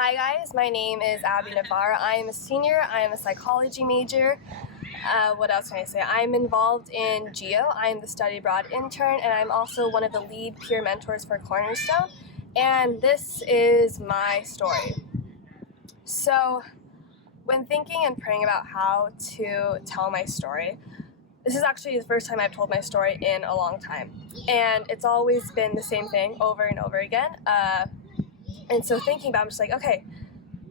Hi guys, my name is Abby Navarro. I am a senior. I am a psychology major. What else can I say? I'm involved in GEO. I am the study abroad intern, and I'm also one of the lead peer mentors for Cornerstone. And this is my story. So, when thinking and praying about how to tell my story, this is actually the first time I've told my story in a long time. And it's always been the same thing over and over again. And so thinking about it, I'm just like, okay,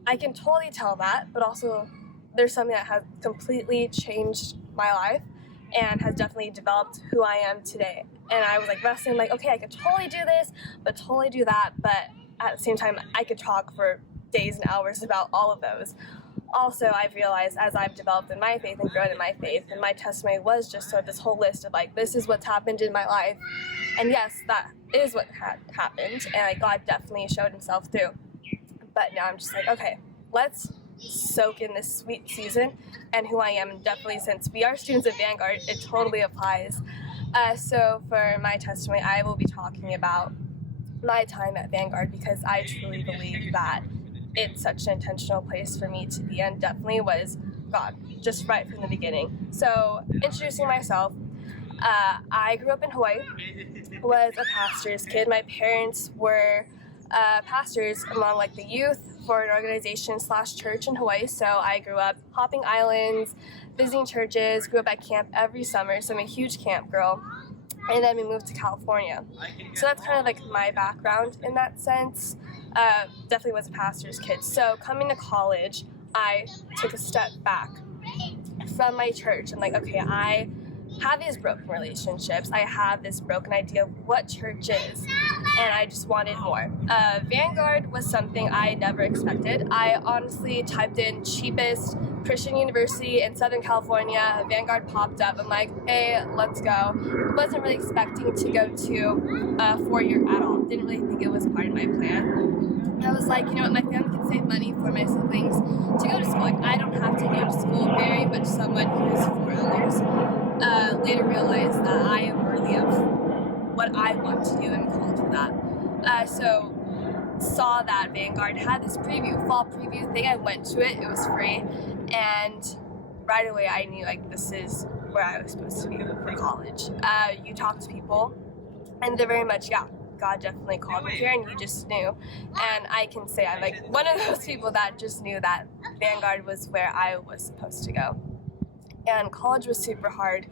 I can totally tell that, but also there's something that has completely changed my life and has definitely developed who I am today. And I was like wrestling, like, okay, I could totally do this, but totally do that. But at the same time, I could talk for days and hours about all of those. Also, I've realized as I've developed in my faith and grown in my faith, and my testimony was just sort of this whole list of like, this is what's happened in my life. And yes, that is what had happened, and like, God definitely showed himself through. But now I'm just like, okay, let's soak in this sweet season and who I am. And definitely, since we are students at Vanguard, it totally applies. So for my testimony, I will be talking about my time at Vanguard because I truly believe that it's such an intentional place for me to be, and definitely was God, just right from the beginning. So introducing myself, I grew up in Hawaii, was a pastor's kid. My parents were pastors among like the youth for an organization / church in Hawaii. So I grew up hopping islands, visiting churches, grew up at camp every summer. So I'm a huge camp girl. And then we moved to California. So that's kind of like my background in that sense. Definitely was a pastor's kid. So coming to college, I took a step back from my church. I'm like, okay, I have these broken relationships. I have this broken idea of what church is, and I just wanted more. Vanguard was something I never expected. I honestly typed in cheapest Christian university in Southern California. Vanguard popped up. I'm like, hey, let's go. Wasn't really expecting to go to a 4-year at all. Didn't really think it was part of my plan. I was like, you know what, my family can save money for my siblings to go to school. Like, I don't have to go to school. Very much someone who's for others. Later realized that I am worthy of what I want to do and called for that. So saw that Vanguard had this fall preview thing. I went to it. It was free, and right away I knew like this is where I was supposed to be for college. You talk to people, and they're very much God definitely called me here, and you just knew. And I can say I'm like one of those people that just knew that Vanguard was where I was supposed to go. And college was super hard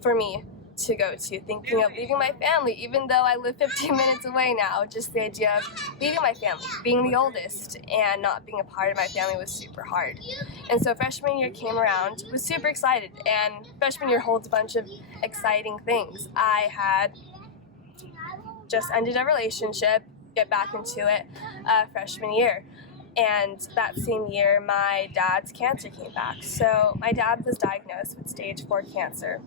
for me to go to, thinking of leaving my family, even though I live 15 minutes away now. Just the idea of leaving my family, being the oldest, and not being a part of my family was super hard. And so freshman year came around, was super excited, and freshman year holds a bunch of exciting things. I had just ended a relationship, get back into it freshman year. And that same year, my dad's cancer came back. So my dad was diagnosed with stage 4 cancer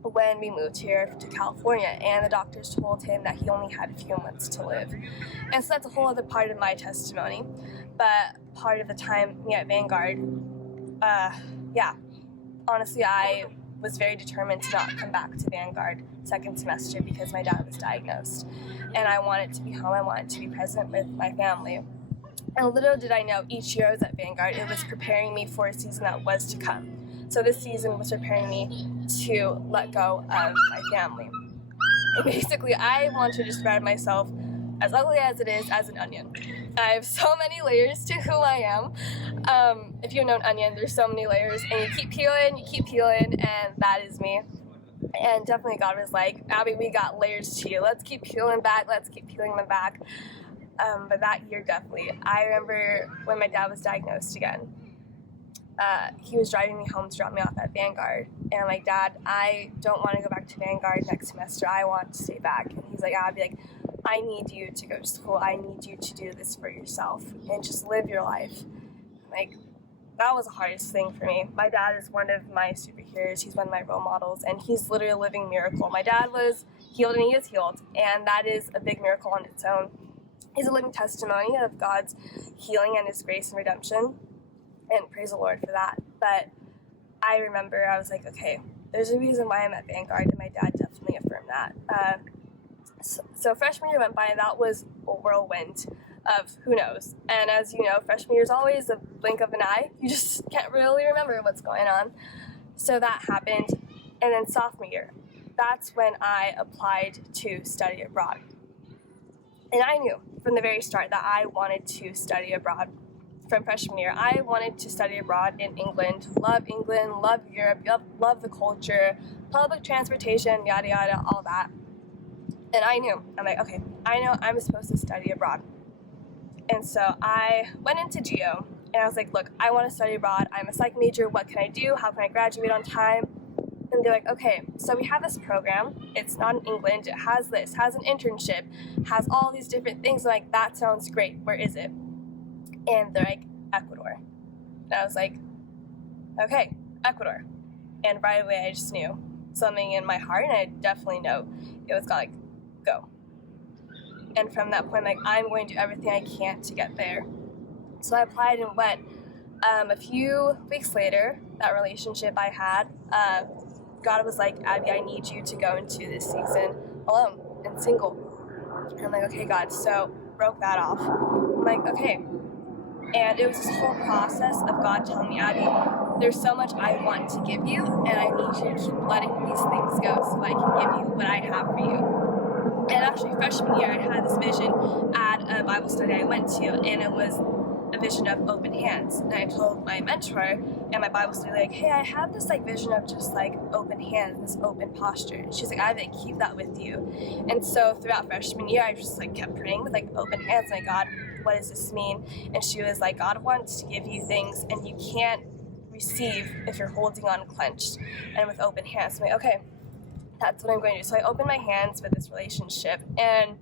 when we moved here to California, and the doctors told him that he only had a few months to live. And so that's a whole other part of my testimony. But part of the time me at Vanguard, honestly, I was very determined to not come back to Vanguard second semester because my dad was diagnosed. And I wanted to be home. I wanted to be present with my family. And little did I know, each year I was at Vanguard, it was preparing me for a season that was to come. So this season was preparing me to let go of my family. And basically, I want to describe myself, as ugly as it is, as an onion. I have so many layers to who I am. If you know an onion, there's so many layers, and you keep peeling, and that is me. And definitely God was like, Abby, we got layers to you. Let's keep peeling back. Let's keep peeling them back. But that year, definitely. I remember when my dad was diagnosed again. He was driving me home to drop me off at Vanguard. And I'm like, Dad, I don't want to go back to Vanguard next semester. I want to stay back. And he's like, Abby, I need you to go to school. I need you to do this for yourself and just live your life. Like, that was the hardest thing for me. My dad is one of my superheroes. He's one of my role models, and he's literally a living miracle. My dad was healed, and he is healed, and that is a big miracle on its own. He's a living testimony of God's healing and his grace and redemption, and praise the Lord for that. But I remember I was like, okay, there's a reason why I'm at Vanguard, and my dad definitely affirmed that. So freshman year went by, and that was a whirlwind. of who knows. And as you know, freshman year is always a blink of an eye. You just can't really remember what's going on. So that happened. And then sophomore year, that's when I applied to study abroad. And I knew from the very start that I wanted to study abroad. From freshman year, I wanted to study abroad in England, love Europe, love the culture, public transportation, yada yada, all that. And I'm like, okay, I know I'm supposed to study abroad. And so I went into Geo, and I was like, look, I want to study abroad. I'm a psych major. What can I do? How can I graduate on time? And they're like, okay, so we have this program. It's not in England. It has this, has an internship, has all these different things. I'm like, that sounds great. Where is it? And they're like, Ecuador. And I was like, okay, Ecuador. And right away, I just knew something in my heart, and I definitely know it was like, go. And from that point, like, I'm going to do everything I can to get there. So I applied and went. A few weeks later, that relationship I had, God was like, Abby, I need you to go into this season alone and single. And I'm like, okay, God. So broke that off. I'm like, okay. And it was this whole process of God telling me, Abby, there's so much I want to give you, and I need you to keep letting these things go so I can give you what I have for you. And actually, freshman year, I had this vision at a Bible study I went to, and it was a vision of open hands. And I told my mentor and my Bible study, like, hey, I have this like vision of just like open hands, this open posture. And she's like, I think keep that with you. And so throughout freshman year, I just like kept praying with like open hands. Like, God, what does this mean? And she was like, God wants to give you things, and you can't receive if you're holding on clenched and with open hands. So I'm like, okay, that's what I'm going to do. So I opened my hands with this relationship, and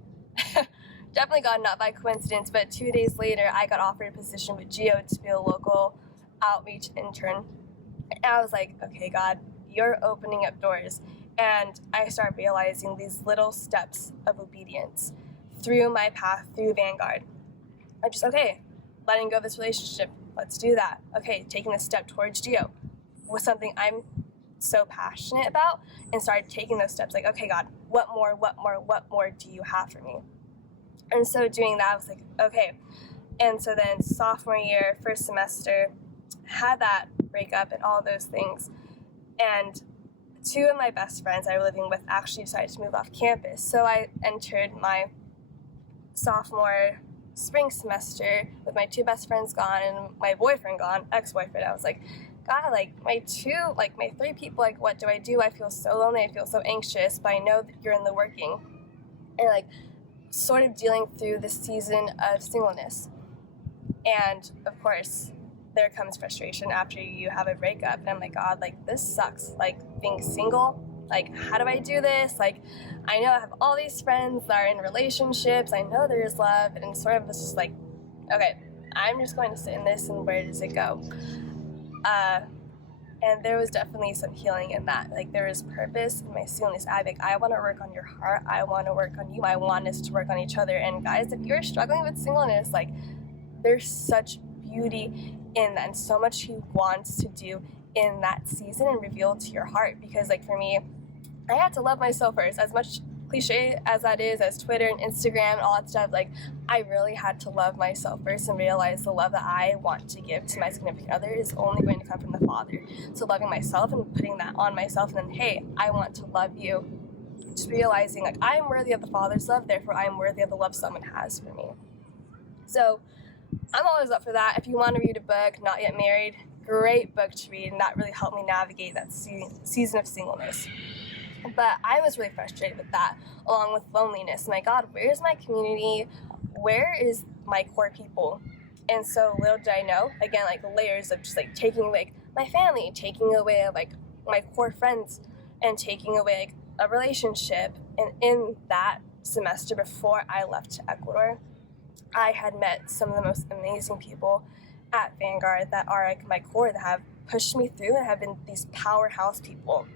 definitely got not by coincidence, but 2 days later, I got offered a position with Geo to be a local outreach intern. And I was like, okay, God, you're opening up doors. And I started realizing these little steps of obedience through my path through Vanguard. I just, okay, letting go of this relationship. Let's do that. Okay, taking a step towards Geo was something I'm so passionate about, and started taking those steps. Like, okay, God, what more do you have for me? And so doing that, I was like, okay. And so then sophomore year, first semester, had that breakup and all those things. And two of my best friends I was living with actually decided to move off campus. So I entered my sophomore spring semester with my two best friends gone and my boyfriend gone, ex-boyfriend. I was like, God, like my three people, like, what do? I feel so lonely. I feel so anxious, but I know that you're in the working. And like, sort of dealing through this season of singleness. And of course, there comes frustration after you have a breakup. And I'm like, God, like, this sucks. Like, being single, like, how do I do this? Like, I know I have all these friends that are in relationships. I know there is love. And sort of was just like, okay, I'm just going to sit in this, and where does it go? And there was definitely some healing in that. Like, there is purpose in my singleness. I want to work on your heart. I want to work on you. I want us to work on each other. And guys, if you're struggling with singleness, like, there's such beauty in that, and so much He wants to do in that season and reveal to your heart. Because, like, for me, I had to love myself first. As much cliche as that is, as Twitter and Instagram and all that stuff, like, I really had to love myself first and realize the love that I want to give to my significant other is only going to come from the Father. So loving myself and putting that on myself, and then, hey, I want to love you. Just realizing, like, I am worthy of the Father's love, therefore I am worthy of the love someone has for me. So I'm always up for that. If you want to read a book, Not Yet Married, great book to read, and that really helped me navigate that season of singleness. But I was really frustrated with that, along with loneliness. My God, where's my community? Where is my core people? And so little did I know, again, like, layers of just like taking away my family, taking away like my core friends, and taking away like a relationship. And in that semester before I left to Ecuador, I had met some of the most amazing people at Vanguard that are like my core, that have pushed me through and have been these powerhouse people.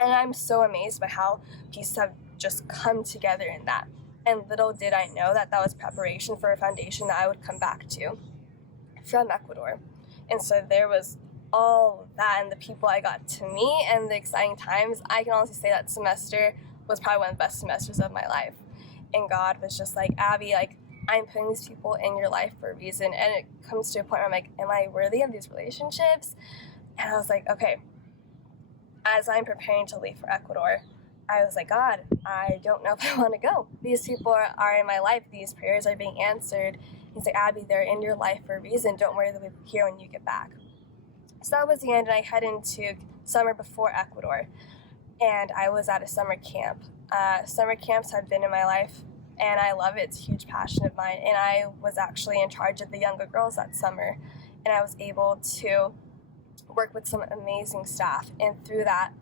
And I'm so amazed by how pieces have just come together in that. And little did I know that that was preparation for a foundation that I would come back to from Ecuador. And so there was all of that, and the people I got to meet, and the exciting times. I can honestly say that semester was probably one of the best semesters of my life. And God was just like, Abby, like, I'm putting these people in your life for a reason. And it comes to a point where I'm like, am I worthy of these relationships? And I was like, okay, as I'm preparing to leave for Ecuador, I was like, God, I don't know if I want to go. These people are in my life. These prayers are being answered. He's like, Abby, they're in your life for a reason. Don't worry, they'll be here when you get back. So that was the end, and I head into summer before Ecuador, and I was at a summer camp. Summer camps have been in my life, and I love it. It's a huge passion of mine, and I was actually in charge of the younger girls that summer, and I was able to work with some amazing staff, and through that,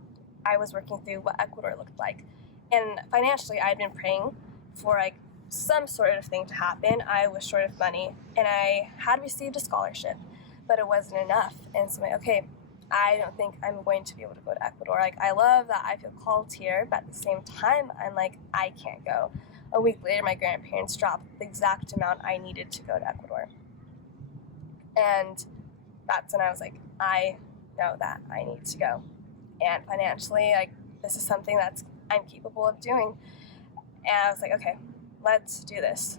I was working through what Ecuador looked like. And financially, I'd been praying for like some sort of thing to happen. I was short of money, and I had received a scholarship, but it wasn't enough. And so I'm like, okay, I don't think I'm going to be able to go to Ecuador. Like, I love that I feel called here, but at the same time, I'm like, I can't go. A week later, my grandparents dropped the exact amount I needed to go to Ecuador. And that's when I was like, I know that I need to go. And financially, like, this is something that's I'm capable of doing. And I was like, okay, let's do this.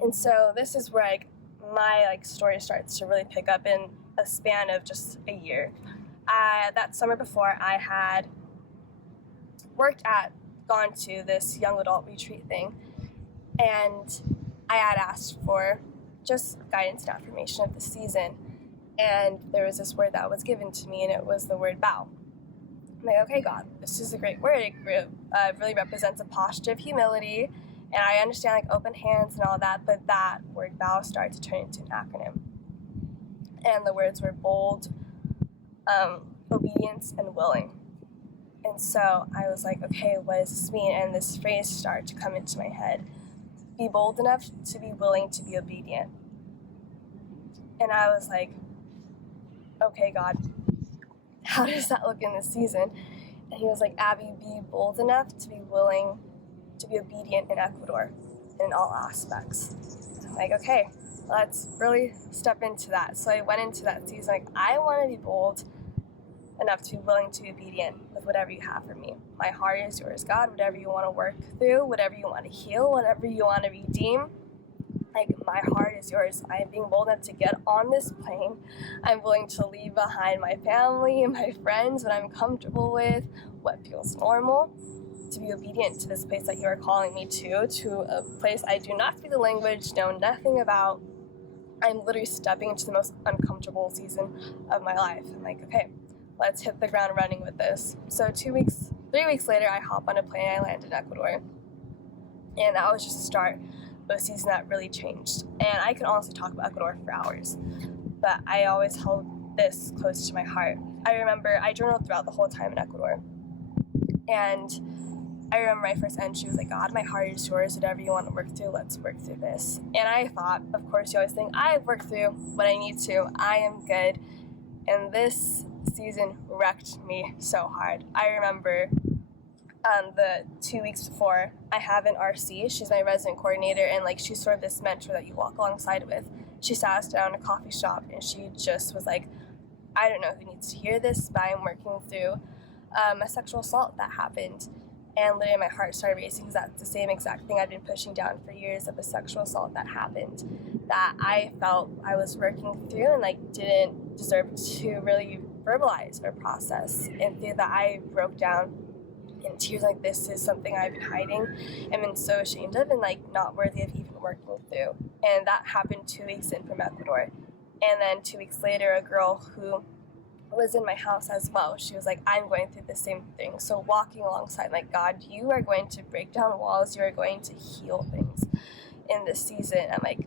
And so this is where my story starts to really pick up in a span of just a year. That summer before, I had gone to this young adult retreat thing, and I had asked for just guidance and affirmation of the season. And there was this word that was given to me, and it was the word bow. I'm like, okay, God, this is a great word. It really represents a posture of humility, and I understand open hands and all that, but that word bow started to turn into an acronym. And the words were bold, obedience, and willing. And so I was like, okay, what does this mean? And this phrase started to come into my head. Be bold enough to be willing to be obedient. And I was like, okay, God, how does that look in this season? And he was like, Abby, be bold enough to be willing to be obedient in Ecuador in all aspects. And I'm like, okay, let's really step into that. So I went into that season like, I want to be bold enough to be willing to be obedient with whatever you have for me. My heart is yours, God. Whatever you want to work through, whatever you want to heal, whatever you want to redeem, my heart is yours. I am being bold enough to get on this plane. I'm willing to leave behind my family and my friends, what I'm comfortable with, what feels normal, to be obedient to this place that you are calling me to a place I do not speak the language, know nothing about. I'm literally stepping into the most uncomfortable season of my life. I'm like, okay, let's hit the ground running with this. So 3 weeks later, I hop on a plane and I land in Ecuador. And that was just the start of a season that really changed. And I can honestly talk about Ecuador for hours, but I always held this close to my heart. I remember I journaled throughout the whole time in Ecuador. And I remember my first entry was like, God, my heart is yours. Whatever you want to work through, let's work through this. And I thought, of course, you always think, I've worked through what I need to. I am good. And this season wrecked me so hard. I remember the 2 weeks before, I have an RC. She's my resident coordinator, and she's sort of this mentor that you walk alongside with. She sat us down in a coffee shop, and she just was like, I don't know who needs to hear this, but I'm working through a sexual assault that happened. And literally my heart started racing because that's the same exact thing I'd been pushing down for years, of a sexual assault that happened that I felt I was working through and didn't deserve to really verbalize or process. And through that, I broke down in tears, this is something I've been hiding and been so ashamed of and not worthy of even working through. And that happened 2 weeks in from Ecuador. And then 2 weeks later, a girl who was in my house as well, she was like, I'm going through the same thing. So walking alongside, God, you are going to break down walls, you are going to heal things in this season. I'm like,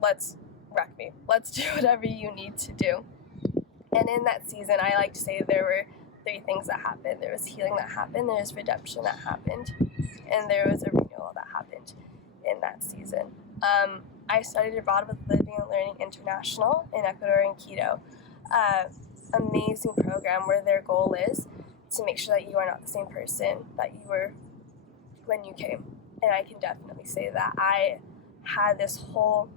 let's wreck me. Let's do whatever you need to do. And in that season, I like to say there were 3 things that happened. There was healing that happened, there was redemption that happened, and there was a renewal that happened in that season. I studied abroad with Living and Learning International in Ecuador and Quito. Amazing program where their goal is to make sure that you are not the same person that you were when you came. And I can definitely say that I had this whole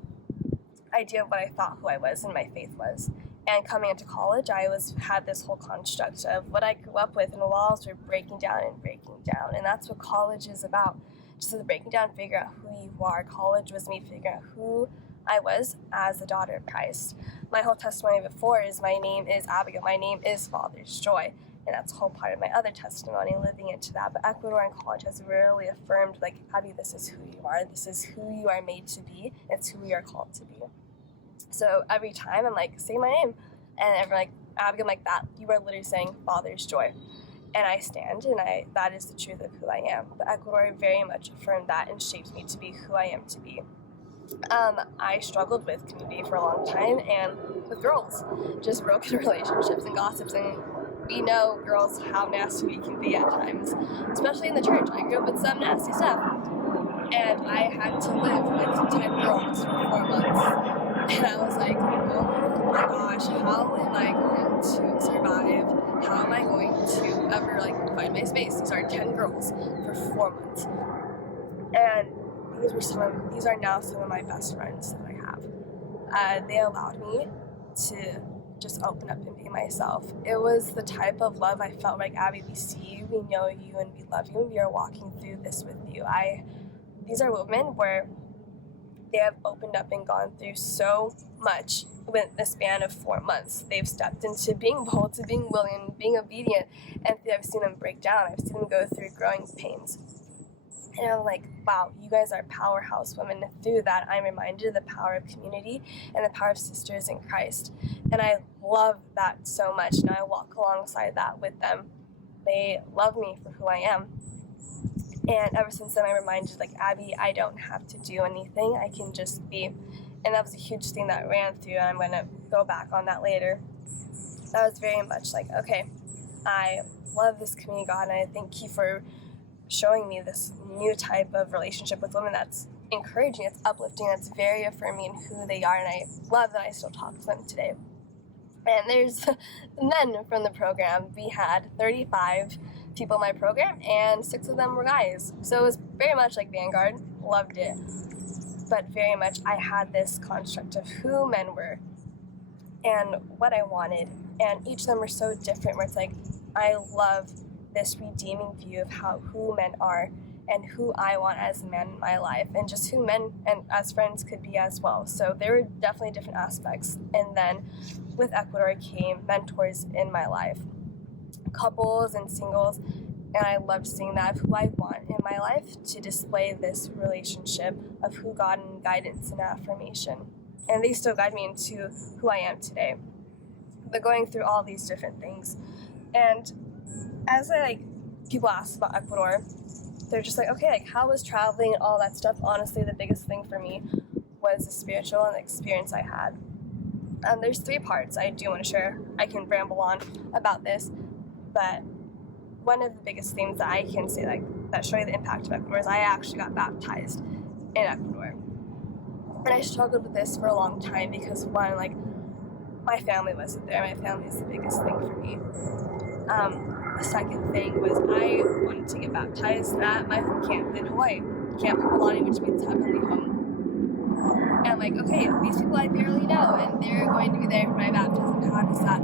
idea of what I thought who I was and my faith was. And coming into college, I had this whole construct of what I grew up with, and walls were breaking down. And that's what college is about, just breaking down, figuring out who you are. College was me figuring out who I was as a daughter of Christ. My whole testimony before is my name is Abigail. My name is Father's Joy. And that's a whole part of my other testimony, living into that. But Ecuador and college has really affirmed, like, Abby, this is who you are. This is who you are made to be. It's who we are called to be. So every time I'm like, say my name. And everyone's like, Abigail, I'm like, that, you are literally saying Father's Joy. And I stand, and that is the truth of who I am. But Ecuador very much affirmed that and shaped me to be who I am to be. I struggled with community for a long time and with girls, just broken relationships and gossips, and we know girls how nasty we can be at times, especially in the church. I grew up with some nasty stuff, and I had to live with 10 girls for 4 months, and I was like, oh my gosh, how am I going to survive? How am I going to ever find my space? These are 10 girls for 4 months, and these are now some of my best friends that I have. They allowed me to just open up and be myself. It was the type of love I felt like, Abby, we see you, we know you, and we love you, and we are walking through this with you. These are women where they have opened up and gone through so much within the span of 4 months. They've stepped into being bold, to being willing, being obedient, and I've seen them break down. I've seen them go through growing pains. And I'm like, wow, you guys are powerhouse women. And through that, I'm reminded of the power of community and the power of sisters in Christ. And I love that so much. And I walk alongside that with them. They love me for who I am. And ever since then, I'm reminded, Abby, I don't have to do anything. I can just be. And that was a huge thing that ran through. And I'm going to go back on that later. That was very much okay, I love this community, God, and I thank you for showing me this new type of relationship with women that's encouraging, it's uplifting, that's very affirming in who they are, and I love that I still talk to them today. And there's the men from the program. We had 35 people in my program, and 6 of them were guys. So it was very much like Vanguard, loved it. But very much I had this construct of who men were and what I wanted, and each of them were so different, where it's I love this redeeming view of who men are and who I want as men in my life, and just who men and as friends could be as well. So there were definitely different aspects. And then with Ecuador came mentors in my life, couples and singles, and I loved seeing that of who I want in my life to display this relationship of who God and guidance and affirmation. And they still guide me into who I am today. But going through all these different things, and as people ask about Ecuador, they're just okay, how was traveling and all that stuff? Honestly, the biggest thing for me was the spiritual and the experience I had. There's 3 parts I do want to share. I can ramble on about this, but one of the biggest things that I can say that show you the impact of Ecuador is I actually got baptized in Ecuador. And I struggled with this for a long time because one, my family wasn't there. My family is the biggest thing for me. The second thing was I wanted to get baptized at my home camp in Hawaii, Camp Hamalani, which means heavenly home. And I'm okay, these people I barely know, and they're going to be there for my baptism. How does that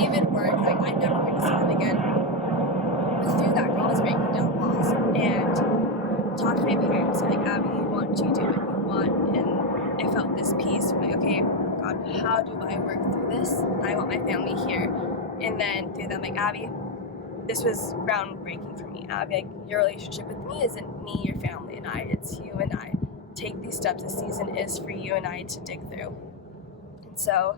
even work? I'm never going to see them again. But through that, God was breaking down walls and talked to my parents, Abby, you want to do what you want, and I felt this peace. Okay, God, how do I work through this? I want my family here. And then through them, Abby, this was groundbreaking for me. Abby, your relationship with me isn't me, your family, and I. It's you and I. Take these steps. This season is for you and I to dig through. And so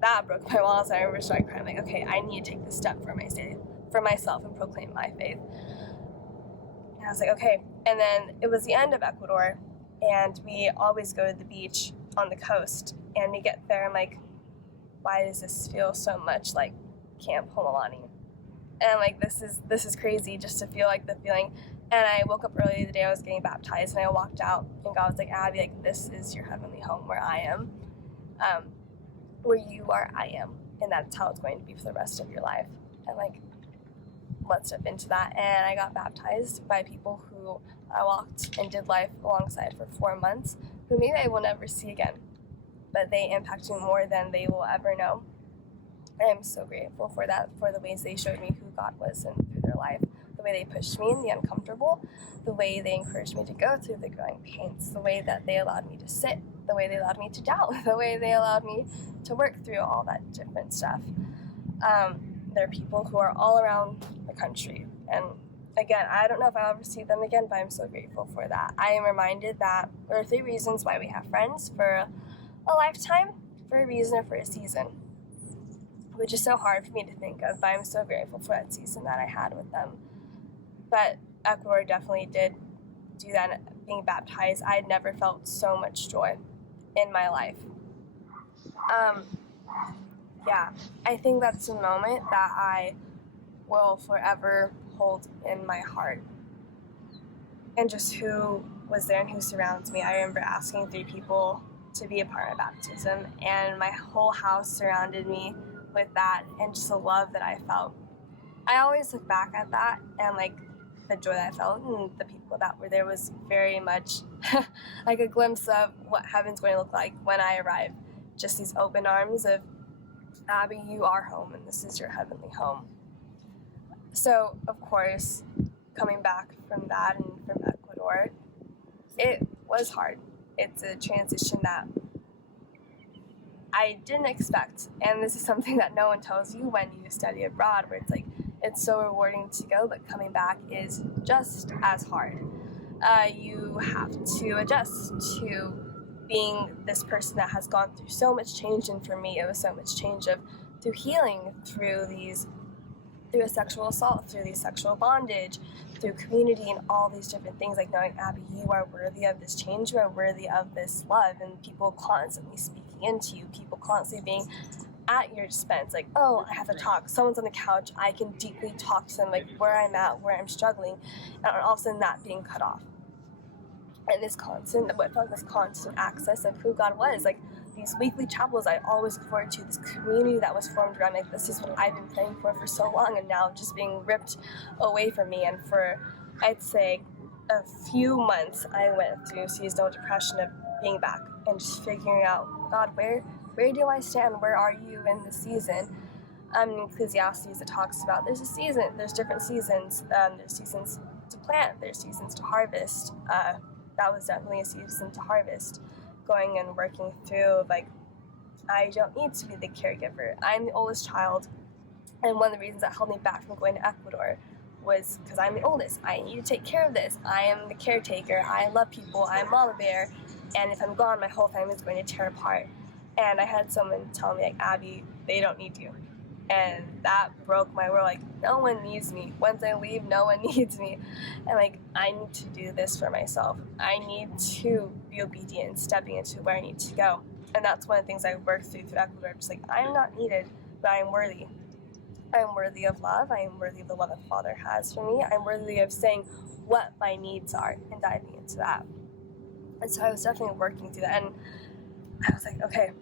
that broke my walls. I remember starting crying. Okay, I need to take this step for myself and proclaim my faith. And I was okay. And then it was the end of Ecuador, and we always go to the beach on the coast. And we get there, I'm why does this feel so much like Camp Hamalani? And I'm this is crazy just to feel the feeling. And I woke up early the day I was getting baptized, and I walked out, and God was Abby, this is your heavenly home where I am. Where you are, I am. And that's how it's going to be for the rest of your life. And let's step into that. And I got baptized by people who I walked and did life alongside for 4 months, who maybe I will never see again, but they impacted me more than they will ever know. And I'm so grateful for that, for the ways they showed me who God was and through their life, the way they pushed me in the uncomfortable, the way they encouraged me to go through the growing pains, the way that they allowed me to sit, the way they allowed me to doubt, the way they allowed me to work through all that different stuff. There are people who are all around the country, and again, I don't know if I'll ever see them again, but I'm so grateful for that. I am reminded that there are 3 reasons why we have friends: for a lifetime, for a reason, or for a season, which is so hard for me to think of, but I'm so grateful for that season that I had with them. But Ecuador definitely did do that. Being baptized, I had never felt so much joy in my life. Yeah, I think that's a moment that I will forever hold in my heart. And just who was there and who surrounds me. I remember asking 3 people to be a part of my baptism, and my whole house surrounded me with that, and just the love that I felt. I always look back at that, and like the joy that I felt, and the people that were there was very much like a glimpse of what heaven's going to look like when I arrive. Just these open arms of, Abby, you are home, and this is your heavenly home. So, of course, coming back from that and from Ecuador, it was hard. It's a transition that I didn't expect, and this is something that no one tells you when you study abroad, where it's like, it's so rewarding to go, but coming back is just as hard. You have to adjust to being this person that has gone through so much change, and for me, it was so much change through healing, through a sexual assault, through these sexual bondage, through community, and all these different things, like knowing, Abby, you are worthy of this change, you are worthy of this love, and people constantly speaking into you, people constantly being at your dispense, like, oh, I have to talk, someone's on the couch, I can deeply talk to them, like where I'm at, where I'm struggling, and all of a sudden that being cut off. And this constant access of who God was, like these weekly chapels I always look forward to, this community that was formed around me, like this is what I've been praying for so long, and now just being ripped away from me. And for, I'd say, a few months, I went through seasonal depression of being back and just figuring out, God, where do I stand? Where are you in the season? In Ecclesiastes, it talks about there's different seasons. There's seasons to plant, there's seasons to harvest. That was definitely a season to harvest, going and working through, like, I don't need to be the caregiver. I'm the oldest child, and one of the reasons that held me back from going to Ecuador was because I'm the oldest. I need to take care of this. I am the caretaker. I love people. I'm mama bear, and if I'm gone, my whole family is going to tear apart. And I had someone tell me, like, Abby, they don't need you. And that broke my world. Like, no one needs me. Once I leave, no one needs me. And like, I need to do this for myself. I need to be obedient, stepping into where I need to go. And that's one of the things I worked through Ecuador. I'm just like, I'm not needed, but I'm worthy. I'm worthy of love. I am worthy of the love that Father has for me. I'm worthy of saying what my needs are and diving into that. And so I was definitely working through that. And I was like, okay,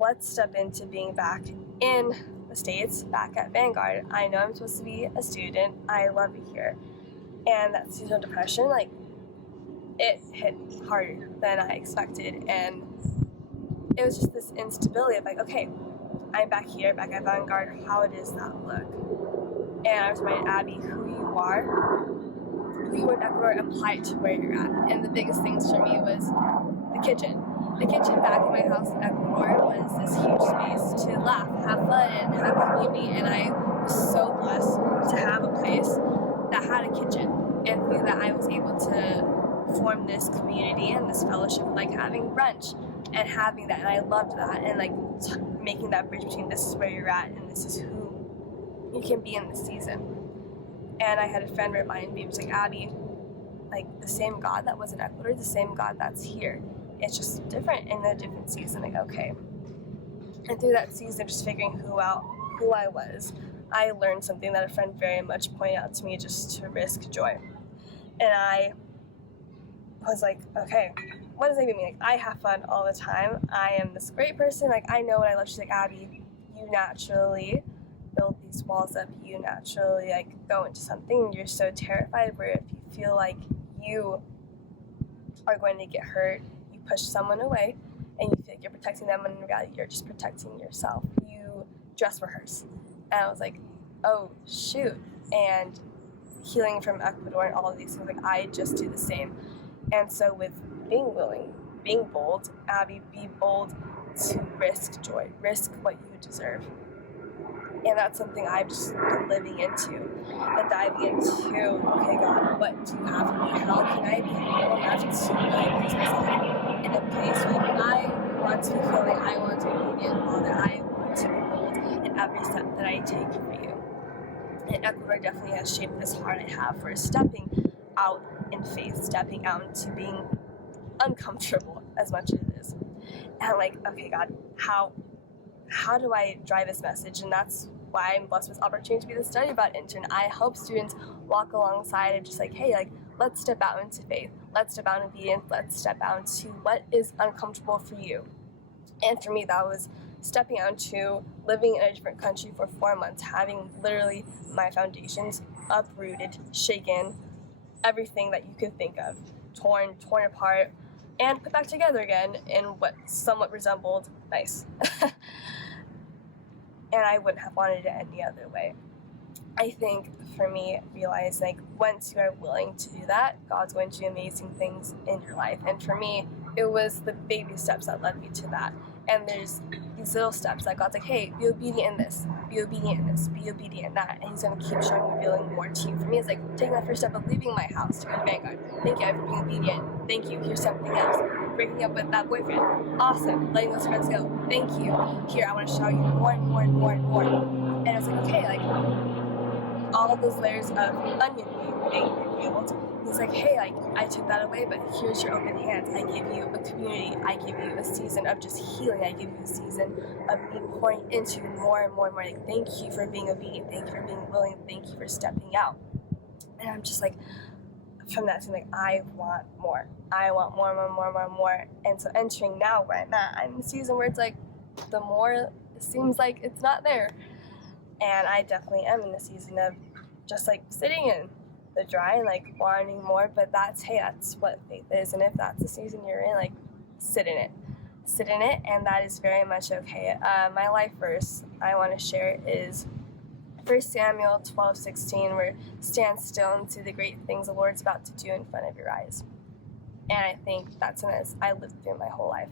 let's step into being back in the States, back at Vanguard. I know I'm supposed to be a student. I love it here. And that seasonal depression, like, it hit harder than I expected. And it was just this instability of like, okay, I'm back here, back at Vanguard. How does that look? And I was reminded, Abby, who you are in Ecuador, apply it to where you're at. And the biggest things for me was the kitchen. The kitchen back in my house in Ecuador was this huge space to laugh, have fun, and have community. And I was so blessed to have a place that had a kitchen. And through that, I was able to form this community and this fellowship, like having brunch and having that. And I loved that. And like making that bridge between this is where you're at and this is who you can be in this season. And I had a friend remind me, it was like, Abby, like the same God that was in Ecuador, the same God that's here. It's just different in a different season. Like, okay. And through that season, just figuring who I was, I learned something that a friend very much pointed out to me, just to risk joy. And I was like, okay, what does that even mean? Like, I have fun all the time. I am this great person. Like, I know what I love. She's like, Abby, you naturally build these walls up. You naturally, like, go into something. You're so terrified where if you feel like you are going to get hurt, you push someone away and you feel like you're protecting them, and in reality, you're just protecting yourself. You dress rehearse. And I was like, oh, shoot. And healing from Ecuador and all of these things, like I just do the same. And so with being willing, being bold, Abby, be bold to risk joy, risk what you deserve. And that's something I've just been living into and diving into. Okay, God, what do you have for me? How can I be humble enough to really place myself in a place where I want to be healing, I want to be obedient, Father, I want to be bold in every step that I take for you. And Ecuador definitely has shaped this heart I have for stepping out in faith, stepping out into being uncomfortable as much as it is. And like, okay, God, how do I drive this message? And that's why I'm blessed with the opportunity to be the study abroad intern. I help students walk alongside and just like, hey, like, let's step out into faith. Let's step out in obedience. Let's step out into what is uncomfortable for you. And for me, that was stepping out into living in a different country for 4 months, having literally my foundations uprooted, shaken, everything that you could think of, torn apart, and put back together again in what somewhat resembled nice. And I wouldn't have wanted it any other way. I think for me, realize like once you are willing to do that, God's going to do amazing things in your life. And for me, it was the baby steps that led me to that. And there's these little steps that God's like, hey, be obedient in this, be obedient in this, be obedient in that. And he's going to keep showing, revealing more to you. For me, it's like taking that first step of leaving my house to go to Vanguard. Thank you for being obedient. Thank you. Here's something else. Breaking up with that boyfriend. Awesome. Letting those friends go. Thank you. Here, I want to show you more and more and more and more. And I was like, okay, like all of those layers of onion being revealed. He's like, hey, like I took that away, but here's your open hands. I give you a community. I give you a season of just healing. I give you a season of me pouring into more and more and more. Like, thank you for being obedient. Thank you for being willing. Thank you for stepping out. And I'm just like, from that, like, I want more. I want more. And so entering now where I'm at, I'm in a season where it's like, the more it seems like it's not there. And I definitely am in a season of just like sitting in the dry and like wanting more, but that's what faith is. And if that's the season you're in, like sit in it, and that is very much okay. My life verse I want to share is 1 Samuel 12:16, where stand still and see the great things the Lord's about to do in front of your eyes. And I think that's something I lived through my whole life.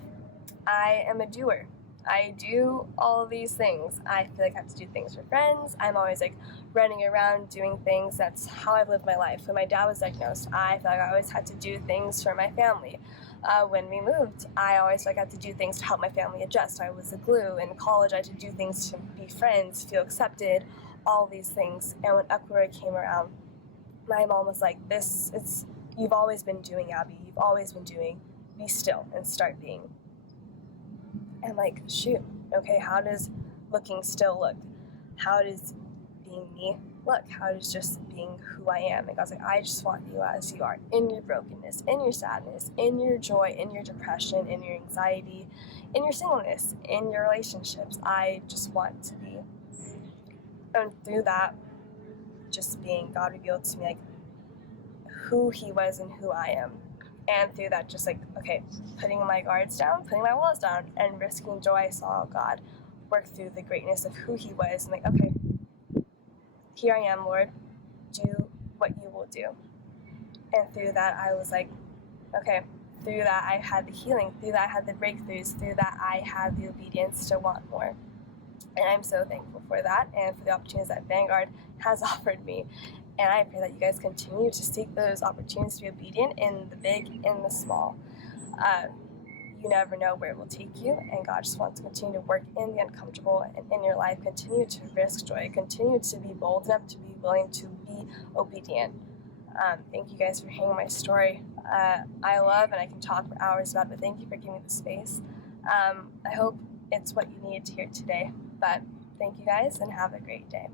I am a doer. I do all of these things. I feel like I have to do things for friends. I'm always like running around doing things. That's how I've lived my life. When my dad was diagnosed, I felt like I always had to do things for my family. When we moved, I always felt like I had to do things to help my family adjust. I was the glue. In college, I had to do things to be friends, feel accepted, all these things. And when Ecuador came around, my mom was like, you've always been doing, Abby. You've always been doing. Be still and start being. And like, shoot, okay, how does looking still look? How does being me look? How does just being who I am? And God's like, I just want you as you are, in your brokenness, in your sadness, in your joy, in your depression, in your anxiety, in your singleness, in your relationships. I just want to be. And through that, just being, God revealed to me like who he was and who I am. And through that, just like, okay, putting my guards down, putting my walls down, and risking joy, I saw God work through the greatness of who he was. And like, okay, here I am, Lord, do what you will do. And through that, I was like, okay, through that, I had the healing. Through that, I had the breakthroughs. Through that, I had the obedience to want more. And I'm so thankful for that and for the opportunities that Vanguard has offered me. And I pray that you guys continue to seek those opportunities to be obedient in the big and the small. You never know where it will take you, and God just wants to continue to work in the uncomfortable and in your life. Continue to risk joy. Continue to be bold enough to be willing to be obedient. Thank you guys for hearing my story. I love and I can talk for hours about it, but thank you for giving me the space. I hope it's what you needed to hear today. But thank you guys and have a great day.